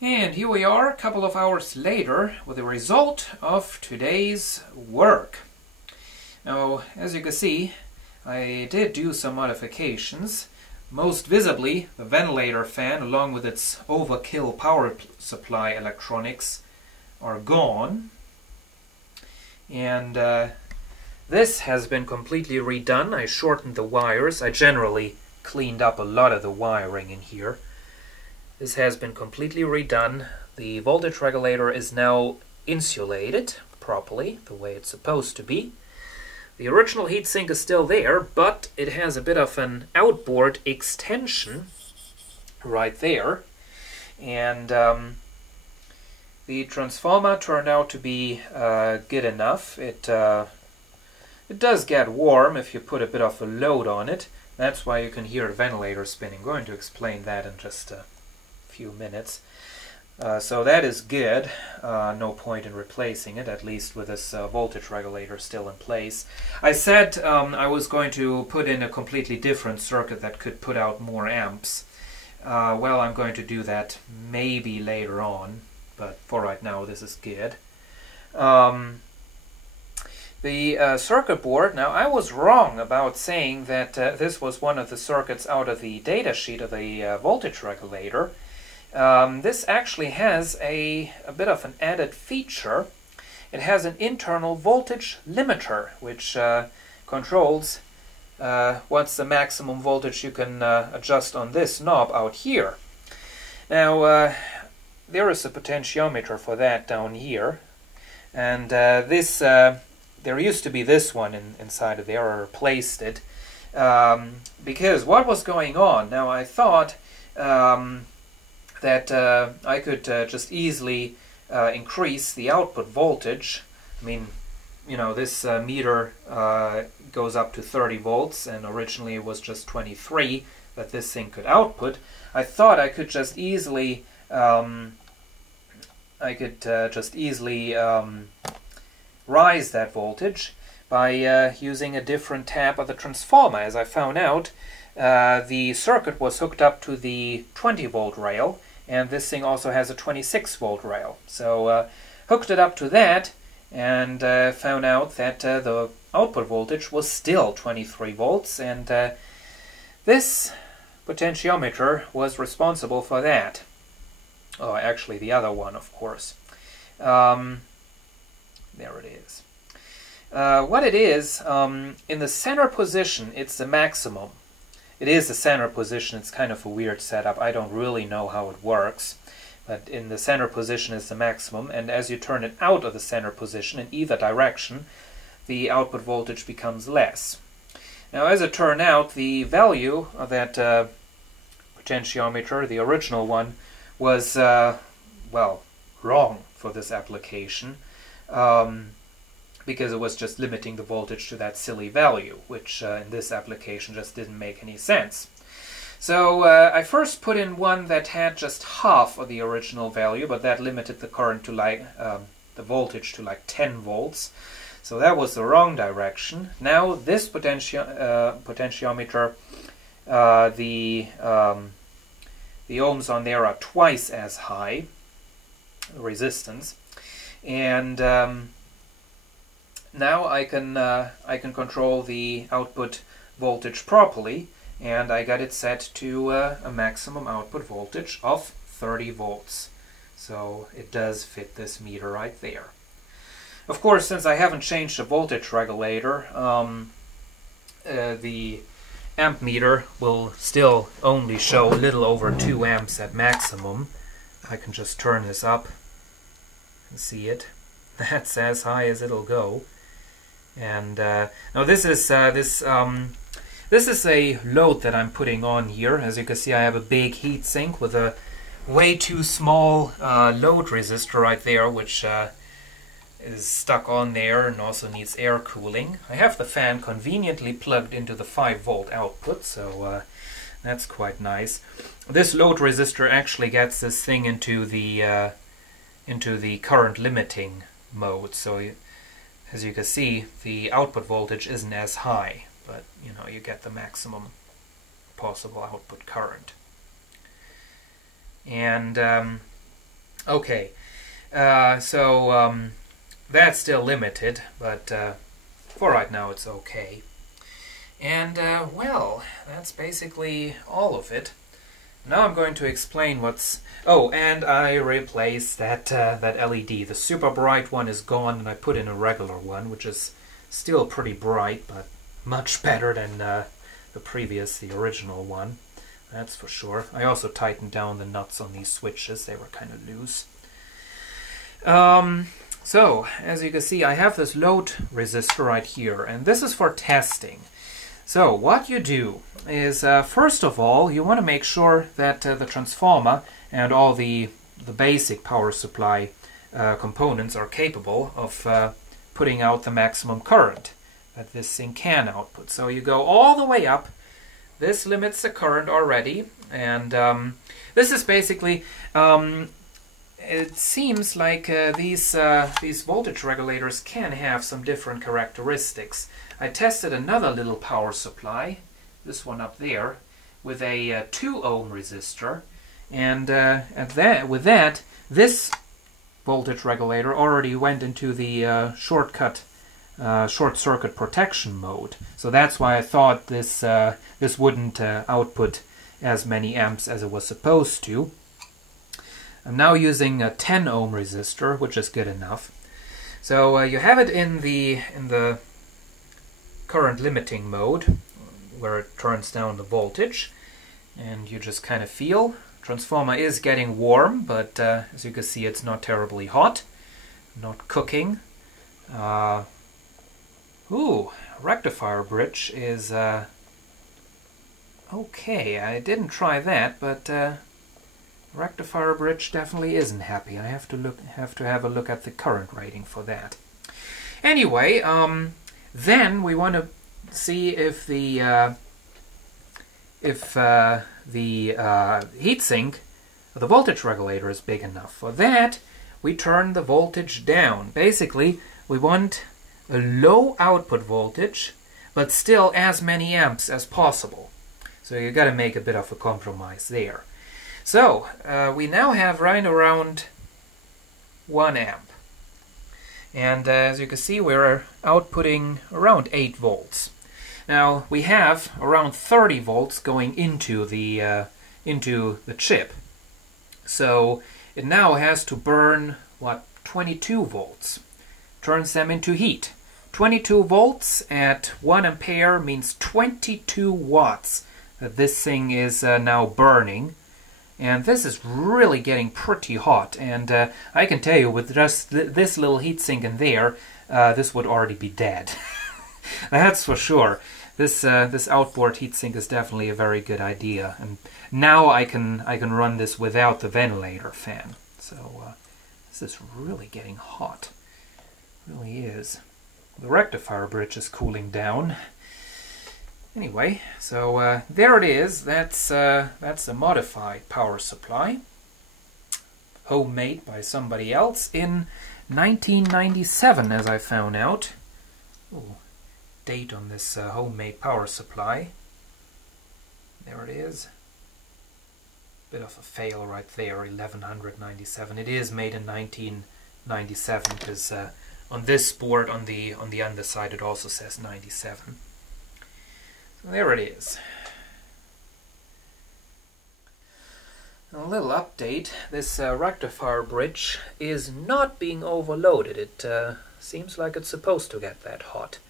And here we are a couple of hours later with the result of today's work. Now, as you can see, I did do some modifications. Most visibly, the ventilator fan along with its overkill power supply electronics are gone. And this has been completely redone. I shortened the wires. I generally cleaned up a lot of the wiring in here. This has been completely redone. The voltage regulator is now insulated properly, the way it's supposed to be. The original heatsink is still there, but it has a bit of an outboard extension right there. And the transformer turned out to be good enough. It does get warm if you put a bit of a load on it. That's why you can hear a ventilator spinning. I'm going to explain that in just a few minutes. So that is good. No point in replacing it, at least with this voltage regulator still in place. I said I was going to put in a completely different circuit that could put out more amps. Well, I'm going to do that maybe later on, but for right now this is good. The circuit board, now I was wrong about saying that this was one of the circuits out of the data sheet of the voltage regulator. This actually has a bit of an added feature. It has an internal voltage limiter, which controls what's the maximum voltage you can adjust on this knob out here. Now, there is a potentiometer for that down here, and this there used to be this one inside of there. I replaced it because what was going on? Now, I thought that I could just easily increase the output voltage. I mean, you know, this meter goes up to 30 volts, and originally it was just 23 that this thing could output. I thought I could just easily rise that voltage by using a different tap of the transformer. As I found out, the circuit was hooked up to the 20 volt rail, and this thing also has a 26 volt rail. So hooked it up to that and found out that the output voltage was still 23 volts, and this potentiometer was responsible for that. Oh, actually the other one, of course. There it is. What it is, in the center position, it's the maximum. It is the center position. It's kind of a weird setup. I don't really know how it works. But in the center position is the maximum, and as you turn it out of the center position in either direction, the output voltage becomes less. Now, as it turned out, the value of that potentiometer, the original one, was, well, wrong for this application. Because it was just limiting the voltage to that silly value, which in this application just didn't make any sense. So I first put in one that had just half of the original value, but that limited the current to like the voltage to like 10 volts. So that was the wrong direction. Now this potentiometer, the ohms on there are twice as high, the resistance, and now I can control the output voltage properly, and I got it set to a maximum output voltage of 30 volts. So it does fit this meter right there. Of course, since I haven't changed the voltage regulator, the amp meter will still only show a little over 2 amps at maximum. I can just turn this up and see it. That's as high as it'll go. And now this is a load that I'm putting on here. As you can see, I have a big heatsink with a way too small load resistor right there, which is stuck on there and also needs air cooling. I have the fan conveniently plugged into the 5 volt output, so that's quite nice. This load resistor actually gets this thing into the current limiting mode, so as you can see, the output voltage isn't as high, but you know, you get the maximum possible output current. And Okay, so that's still limited, but for right now it's okay. And well, that's basically all of it. Now I'm going to explain what's... Oh, and I replaced that LED. The super bright one is gone, and I put in a regular one, which is still pretty bright, but much better than the original one. That's for sure. I also tightened down the nuts on these switches. They were kind of loose. So, as you can see, I have this load resistor right here, and this is for testing. So, what you do is, first of all, you want to make sure that the transformer and all the basic power supply components are capable of putting out the maximum current that this thing can output. So you go all the way up. This limits the current already, and this is basically... it seems like these voltage regulators can have some different characteristics. I tested another little power supply, this one up there, with a 2 ohm resistor, and with that, this voltage regulator already went into the short circuit protection mode. So that's why I thought this wouldn't output as many amps as it was supposed to. I'm now using a 10 ohm resistor, which is good enough. So you have it in the current limiting mode, where it turns down the voltage, and you just kind of feel. Transformer is getting warm, but as you can see, it's not terribly hot, not cooking. Ooh, rectifier bridge is okay. I didn't try that, but rectifier bridge definitely isn't happy. I have to have a look at the current rating for that. Anyway, then we want to see if the heatsink, the voltage regulator, is big enough. For that, we turn the voltage down. Basically, we want a low output voltage, but still as many amps as possible. So you got to make a bit of a compromise there. So we now have right around 1 amp. And as you can see, we're outputting around 8 volts. Now we have around 30 volts going into the chip. So it now has to burn, what, 22 volts. Turns them into heat. 22 volts at 1 ampere means 22 watts that this thing is now burning. And this is really getting pretty hot, and I can tell you, with just this little heatsink in there, this would already be dead. That's for sure. This outboard heatsink is definitely a very good idea, and now I can run this without the ventilator fan. So this is really getting hot. It really is. The rectifier bridge is cooling down. Anyway, so there it is. That's a modified power supply, homemade by somebody else in 1997, as I found out. Ooh, date on this homemade power supply. There it is. Bit of a fail right there, 1197. It is made in 1997 because on this board, on the underside, it also says 97. So there it is. A little update. This rectifier bridge is not being overloaded. It seems like it's supposed to get that hot.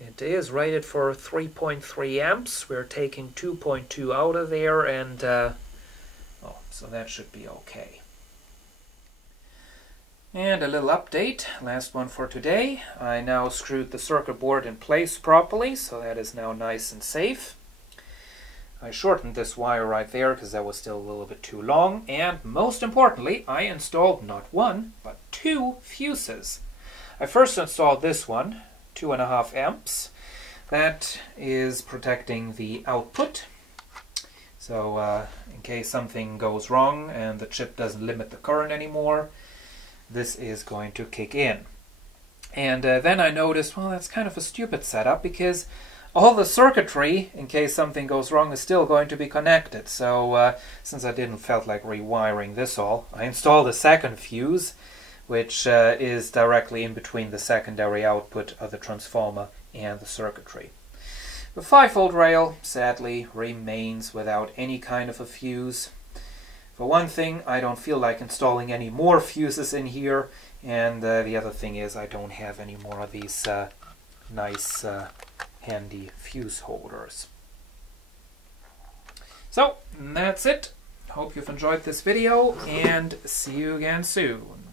It is rated for 3.3 amps. We're taking 2.2 out of there, and oh, so that should be okay. And a little update, last one for today. I now screwed the circuit board in place properly, so that is now nice and safe. I shortened this wire right there because that was still a little bit too long, and most importantly, I installed not 1, but 2 fuses. I first installed this one, 2.5 amps. That is protecting the output. So in case something goes wrong and the chip doesn't limit the current anymore, this is going to kick in. And then I noticed, well, that's kind of a stupid setup, because all the circuitry, in case something goes wrong, is still going to be connected. So since I didn't felt like rewiring this all, I installed a second fuse, which is directly in between the secondary output of the transformer and the circuitry. The 5-volt rail, sadly, remains without any kind of a fuse. For one thing, I don't feel like installing any more fuses in here, and the other thing is I don't have any more of these nice handy fuse holders. So, that's it. Hope you've enjoyed this video, and see you again soon.